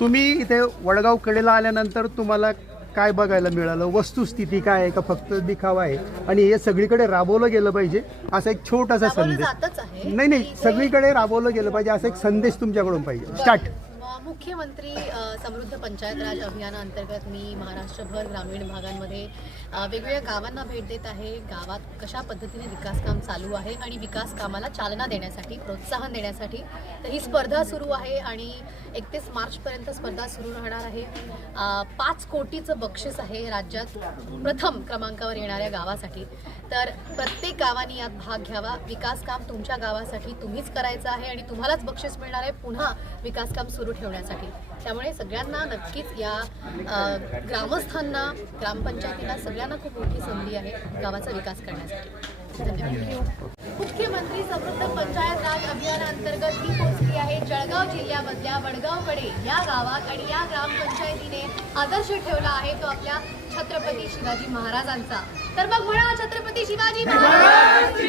तुम्ही इथे वडगाव कडेला आल्यानंतर तुम्हाला काय बघायला मिळालं? वस्तुस्थिती काय आहे का फक्त दिखावा आहे? आणि हे सगळीकडे राबवलं गेलं पाहिजे असा एक छोटासा संदेश. नाही नाही, सगळीकडे राबवलं गेलं पाहिजे असा एक संदेश तुमच्याकडून पाहिजे. स्टार्ट. मुख्यमंत्री समृद्ध पंचायत राज अभियानाअंतर्गत मी महाराष्ट्रभर ग्रामीण भागांमध्ये वेगवेगळ्या गावांना भेट देत आहे. गावात कशा पद्धतीने विकास काम चालू आहे आणि विकास कामाला चालना देण्यासाठी, प्रोत्साहन देण्यासाठी तर ही स्पर्धा सुरू आहे आणि 31 मार्चपर्यंत स्पर्धा सुरू राहणार आहे. 5 कोटीचं बक्षीस आहे राज्यात प्रथम क्रमांकावर येणाऱ्या गावासाठी. तर प्रत्येक गावाने यात भाग घ्यावा. विकास काम तुमच्या गावासाठी तुम्हीच करायचं आहे आणि तुम्हालाच बक्षीस मिळणार आहे पुन्हा विकास काम सुरू ठेवण्यासाठी. त्यामुळे सगळ्यांना नक्कीच या ग्रामस्थांना, ग्रामपंचायतीला सगळ्यांना खूप मोठी संधी आहे गावाचा विकास करण्यासाठी. धन्यवाद. मुख्यमंत्री समृद्ध पंचायत राज अभियानाअंतर्गत ही पोहोचली आहे जळगाव जिल्ह्यामधल्या वडगावकडे या गावात आणि या ग्रामपंचायतीने आदर्श ठेवला आहे तो आपल्या छत्रपती शिवाजी महाराजांचा. तर मग म्हणा छत्रपती शिवाजी महाराज.